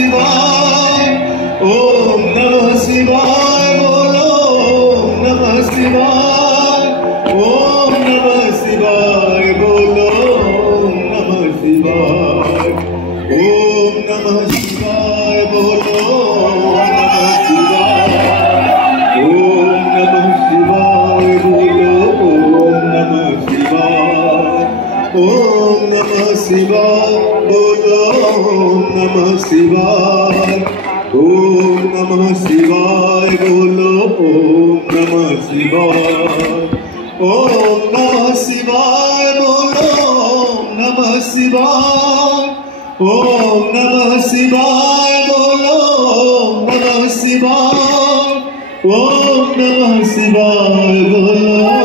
शिवाय, ओम नमः शिवाय, बोलो ओम नमः शिवाय, ओम नमः शिवाय, बोलो ओम नमः शिवाय, ओम नमः शिवाय, बोलो ओम नमः शिवाय, ओम नमः शिवाय, बोलो ओम नमः शिवाय, ओम नमः शिवाय, बोलो ओम नमः शिवाय, ओम नमः शिवाय, बोलो ओम नमः शिवाय, ओम नमः शिवाय, बोलो ओम नमः शिवाय, ओम नमः शिवाय, बोलो ओम नमः शिवाय, ओम नमः शिवाय, बोलो